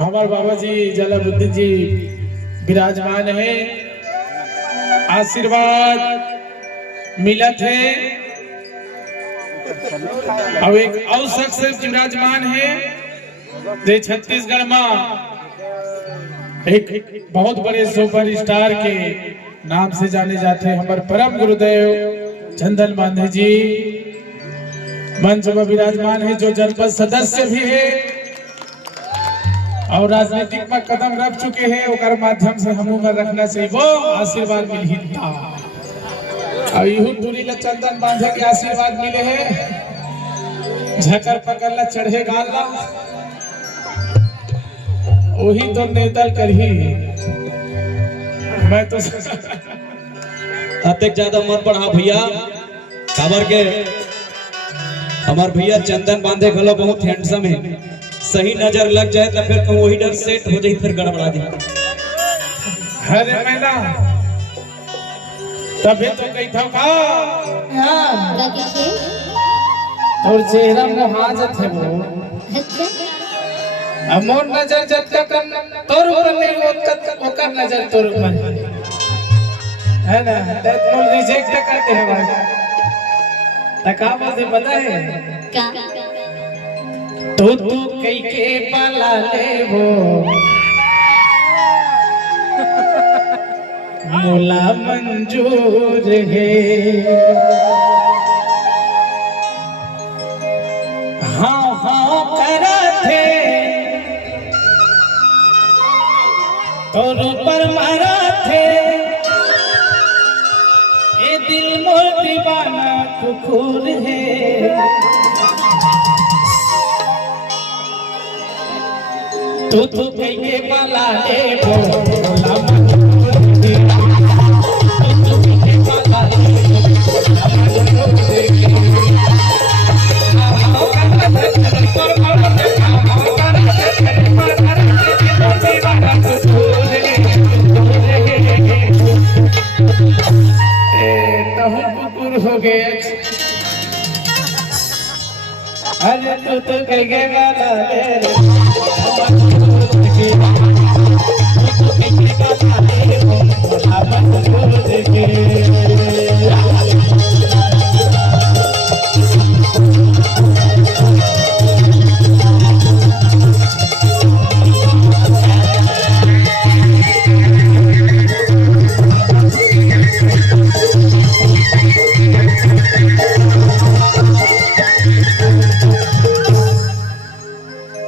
हमारे बाबा जी जलालुद्दीन जी विराजमान है, आशीर्वाद मिलत है। अब एक और शख्स विराजमान है जो छत्तीसगढ़ में एक बहुत बड़े सुपर स्टार के नाम से जाने जाते हैं। हमारे परम गुरुदेव चंदन बांधे जी मंच में विराजमान है, जो जनपद सदस्य भी है और राजनीतिक में कदम रख चुके हैं। और माध्यम से हम उम्र रखना चाहिए, वो आशीर्वाद मिल ही था। और यूं दूरी ला चंदन बांधे के आशीर्वाद मिले हैं, झकर पकड़ ला चढ़े गाला वही तो नेतल कर ही। मैं तो अत्यक ज्यादा मत बढ़ा भैया, काबर के हमार भैया चंदन बांधे गलो बहुत हैंडसम है। सही नजर लग जाए तो फिर तो वही डर सेट हो जाए, फिर गड़बड़ा दी। अरे मैना तबे तो कही था का और चेहरा में हाजत है वो। मोर नजर जत्का कर तोर ऊपर नहीं ओकर नजर तोर ऊपर है ना। तो तुम रिजेक्ट करते हैं भाई तका मुझे पता है क्या तो तू कई के पाला ले वो मोला मंजूर है। हाँ हाँ करा थे तोर ऊपर मारा थे, ये दिल मोर दीवाना कुकुर है। तू कहीं के पाला ले बोला हो गए। अरे तू तो कहीं के पाला ले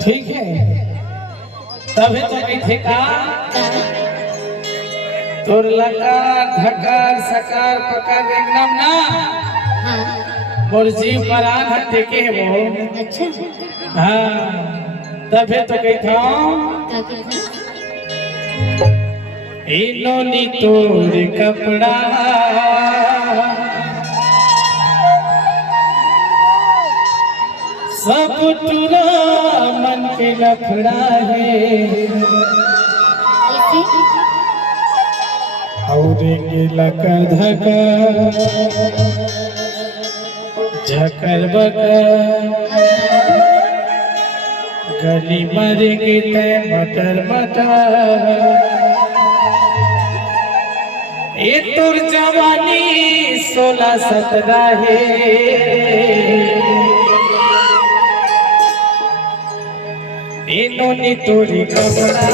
ठीक है। तभी तो बैठे का तोर लकार धकार सकार पकार एकदम ना और जीव परान हटे के वो। अच्छा हाँ तभी तो कही था इन्होंने तोर कपड़ा सब टूरा मन के लफड़ा है और लकर धकर झकर बकर गली मर गए मटर मटर। ये तुर जवानी 16-17 है, इन्होंने तोरी कपड़ा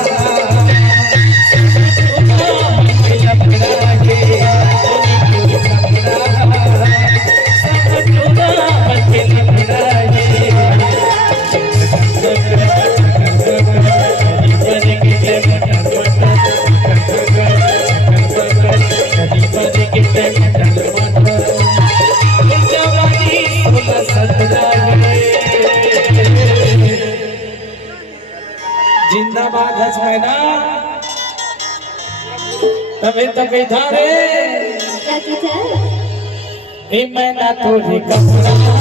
जिंदाबाद हसमैना तभी तो बैठा रे क्या मैना तोरी कपड़ा